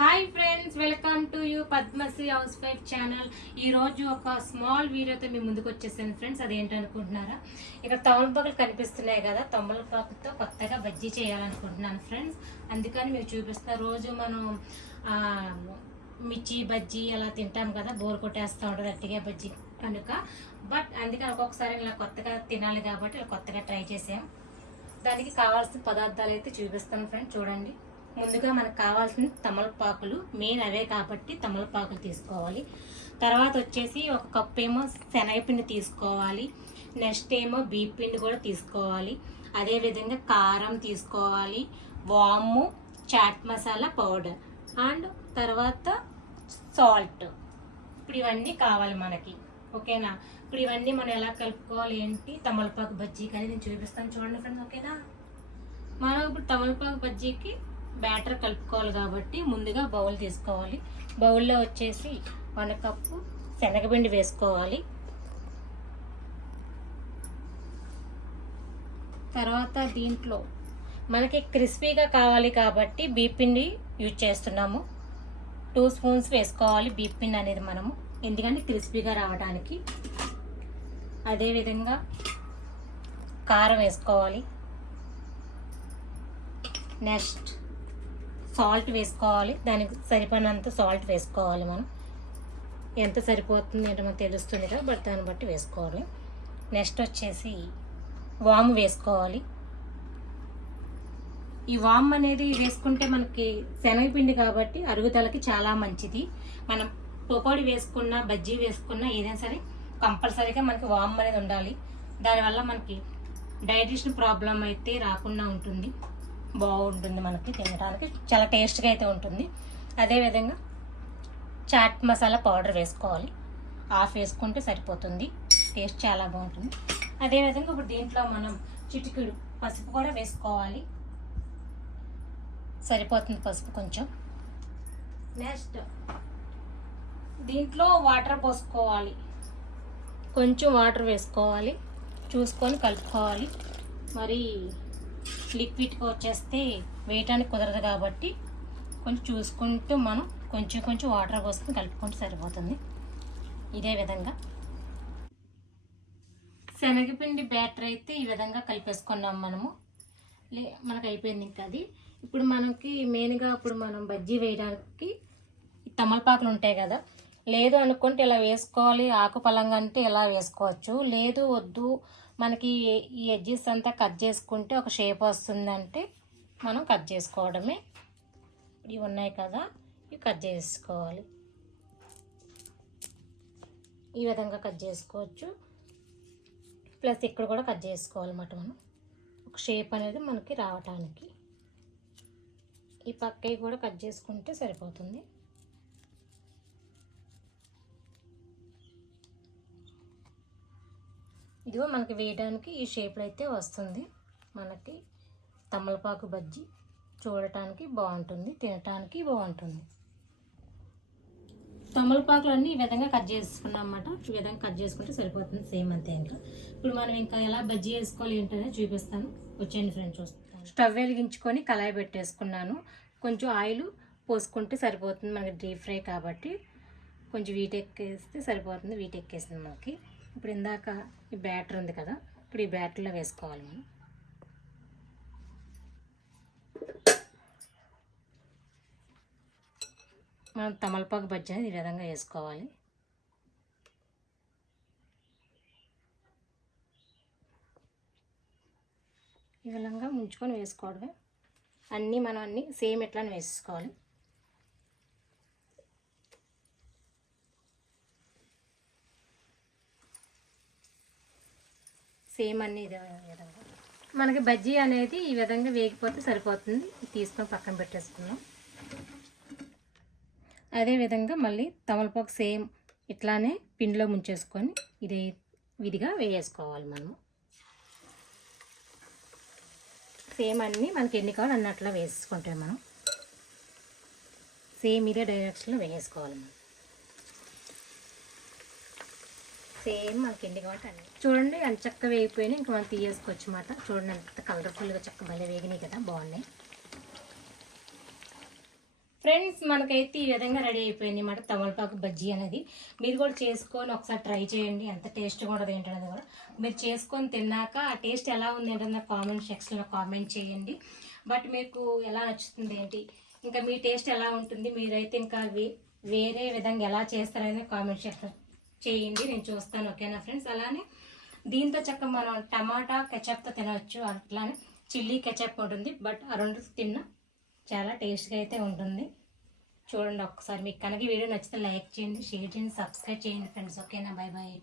Hi friends, welcome to you Padmashree housewife channel. ఈరోజు ఒక small వీడియోతో మీ ముందుకు వచ్చేసాను ఫ్రెండ్స్. అదేంటనుకుంటున్నారా, ఇక్కడ తమలపాకులు కనిపిస్తున్నాయి కదా, తమలపాకుతో కొత్తగా బజ్జీ చేయాలనుకుంటున్నాను ఫ్రెండ్స్. అందుకని మీకు చూపిస్తా. రోజు మనం మిర్చి బజ్జీ అలా తింటాం కదా, బోర్ కొట్టేస్తూ ఉంటుంది అట్టిగా బజ్జీ కనుక. బట్ అందుకని ఒక్కొక్కసారి ఇలా కొత్తగా తినాలి కాబట్టి ఇలా కొత్తగా ట్రై చేసాం. దానికి కావాల్సిన పదార్థాలు అయితే చూపిస్తాను ఫ్రెండ్స్, చూడండి. ముందుగా మనకు కావాల్సిన తమలపాకులు, మెయిన్ అవే కాబట్టి తమలపాకులు తీసుకోవాలి. తర్వాత వచ్చేసి ఒక కప్పు ఏమో శనగపిండి తీసుకోవాలి. నెక్స్ట్ ఏమో బియ్యం పిండి కూడా తీసుకోవాలి. అదేవిధంగా కారం తీసుకోవాలి, వాము, చాట్ మసాలా పౌడర్ అండ్ తర్వాత సాల్ట్. ఇప్పుడు ఇవన్నీ కావాలి మనకి, ఓకేనా. ఇప్పుడు ఇవన్నీ మనం ఎలా కలుపుకోవాలి ఏంటి తమలపాకు బజ్జీకి అని నేను చూపిస్తాను, చూడండి ఫ్రెండ్స్, ఓకేనా. మనం ఇప్పుడు తమలపాకు బజ్జీకి బ్యాటర్ కలుపుకోవాలి కాబట్టి ముందుగా బౌల్ తీసుకోవాలి. బౌల్లో వచ్చేసి 1 కప్పు శనగపిండి వేసుకోవాలి. తర్వాత దీంట్లో మనకి క్రిస్పీగా కావాలి కాబట్టి బియ్యం పిండి యూజ్ చేస్తున్నాము. 2 స్పూన్స్ వేసుకోవాలి బియ్యం పిండి అనేది మనము, ఎందుకంటే క్రిస్పీగా రావడానికి. అదేవిధంగా కారం వేసుకోవాలి. నెక్స్ట్ సాల్ట్ వేసుకోవాలి, దానికి సరిపడినంత సాల్ట్ వేసుకోవాలి. మనం ఎంత సరిపోతుంది ఏంటో మనకు తెలుస్తుంది కదా, బట్ దాన్ని బట్టి వేసుకోవాలి. నెక్స్ట్ వచ్చేసి వాము వేసుకోవాలి. ఈ వాము అనేది వేసుకుంటే మనకి శనగపిండి కాబట్టి అరుగుదలకి చాలా మంచిది. మనం పకోడీ వేసుకున్నా బజ్జీ వేసుకున్నా ఏదైనా సరే కంపల్సరీగా మనకి వాము అనేది ఉండాలి. దానివల్ల మనకి డైజెషన్ ప్రాబ్లం అయితే రాకుండా ఉంటుంది, బాగుంటుంది, మనకి తినడానికి చాలా టేస్ట్గా అయితే ఉంటుంది. అదేవిధంగా చాట్ మసాలా పౌడర్ వేసుకోవాలి. హాఫ్ వేసుకుంటే సరిపోతుంది, టేస్ట్ చాలా బాగుంటుంది. అదేవిధంగా ఇప్పుడు దీంట్లో మనం చిటికెడు పసుపు కూడా వేసుకోవాలి, సరిపోతుంది పసుపు కొంచెం. నెక్స్ట్ దీంట్లో వాటర్ పోసుకోవాలి, కొంచెం వాటర్ వేసుకోవాలి, చూసుకొని కలుపుకోవాలి. మరి లిక్విడ్గా వచ్చేస్తే వేయటానికి కుదరదు కాబట్టి కొంచెం చూసుకుంటూ మనం కొంచెం వాటర్ పోసుకొని కలుపుకుంటే సరిపోతుంది. ఇదే విధంగా శనగపిండి బ్యాటర్ అయితే ఈ విధంగా కలిపేసుకున్నాం మనము. మనకు అయిపోయింది ఇంకా అది. ఇప్పుడు మనకి మెయిన్గా ఇప్పుడు మనం బజ్జీ వేయడానికి తమలపాకులు ఉంటాయి కదా, లేదు అనుకుంటే ఇలా వేసుకోవాలి, ఆకుపలంగా అంటే ఇలా వేసుకోవచ్చు. లేదు వద్దు మనకి ఈ ఎడ్జెస్ అంతా కట్ చేసుకుంటే ఒక షేప్ వస్తుందంటే మనం కట్ చేసుకోవడమే. ఇవి ఉన్నాయి కదా, ఇవి కట్ చేసుకోవాలి. ఈ విధంగా కట్ చేసుకోవచ్చు. ప్లస్ ఇక్కడ కూడా కట్ చేసుకోవాలన్నమాట మనం, ఒక షేప్ అనేది మనకి రావటానికి. ఈ పక్కకి కూడా కట్ చేసుకుంటే సరిపోతుంది. ఇదిగో మనకి వేయడానికి ఈ షేప్లో అయితే వస్తుంది. మనకి తమలపాకు బజ్జీ చూడటానికి బాగుంటుంది, తినటానికి బాగుంటుంది. తమలపాకులు అన్నీ ఈ విధంగా కట్ చేసుకున్నాం అన్నమాట. ఈ విధంగా కట్ చేసుకుంటే సరిపోతుంది, సేమ్ అంతే. ఇంకా ఇప్పుడు మనం ఇంకా ఎలా బజ్జీ వేసుకోవాలి ఏంటనేది చూపిస్తాను, వచ్చేయండి ఫ్రెండ్స్, చూస్తాను. స్టవ్ వెలిగించుకొని కళాయి పెట్టేసుకున్నాను. కొంచెం ఆయిల్ పోసుకుంటే సరిపోతుంది, మనకి డీప్ ఫ్రై కాబట్టి. కొంచెం వీట్ ఎక్కేస్తే సరిపోతుంది, వీట్ ఎక్కేసింది మనకి. ఇప్పుడు ఇందాక ఈ బ్యాటర్ ఉంది కదా, ఇప్పుడు ఈ బ్యాటర్లో వేసుకోవాలి మనం. మనం తమలపాకు బజ్జీ అనేది ఈ విధంగా వేసుకోవాలి. ఈ విధంగా ముంచుకొని వేసుకోవడమే. అన్నీ సేమ్ ఎట్లానే వేసుకోవాలి. సేమ్ అన్నీ ఇదే విధంగా మనకి బజ్జీ అనేది ఈ విధంగా వేగిపోతే సరిపోతుంది. తీసుకొని పక్కన పెట్టేసుకున్నాం. అదేవిధంగా మళ్ళీ తమలపాకు సేమ్ ఇట్లానే పిండిలో ముంచేసుకొని ఇదే విధిగా వేసుకోవాలి మనము. సేమ్ అన్నీ మనకి ఎన్ని కావాలి అన్నట్లా వేసుకుంటాం మనం. సేమ్ ఇదే డైరెక్షన్లో వేసుకోవాలి మనం. సేమ్ మనకి ఎండి కాబట్టి అన్నీ చూడండి ఎంత చక్కగా వేగిపోయినాయి. ఇంకా మనం తీయేసుకోవచ్చు అన్నమాట. చూడండి ఎంత కలర్ఫుల్గా చక్కగా భలే వేగినాయి కదా, బాగున్నాయి. ఫ్రెండ్స్ మనకైతే ఈ విధంగా రెడీ అయిపోయింది అన్నమాట తమలపాకు బజ్జీ అనేది. మీరు కూడా చేసుకొని ఒకసారి ట్రై చేయండి, ఎంత టేస్ట్గా ఉండదు ఏంటనేది కూడా. మీరు చేసుకొని తిన్నాక ఆ టేస్ట్ ఎలా ఉంది ఏంటన్నా కామెంట్ సెక్షన్లో కామెంట్ చేయండి. బట్ మీకు ఎలా నచ్చుతుంది ఏంటి, ఇంకా మీ టేస్ట్ ఎలా ఉంటుంది, మీరైతే ఇంకా వేరే విధంగా ఎలా చేస్తారనేది కామెంట్ సెక్షన్ చేయండి, నేను చూస్తాను. ఓకేనా ఫ్రెండ్స్? అలానే దీంతో చక్కగా మనం టమాటా కెచప్తో తినవచ్చు, అట్లానే చిల్లీ కెచప్ ఉంటుంది. బట్ ఆ రెండు తిన్నా చాలా టేస్ట్గా అయితే ఉంటుంది. చూడండి ఒక్కసారి. మీకు కనుక వీడియో నచ్చితే లైక్ చేయండి, షేర్ చేయండి, సబ్స్క్రైబ్ చేయండి ఫ్రెండ్స్. ఓకేనా? Bye bye.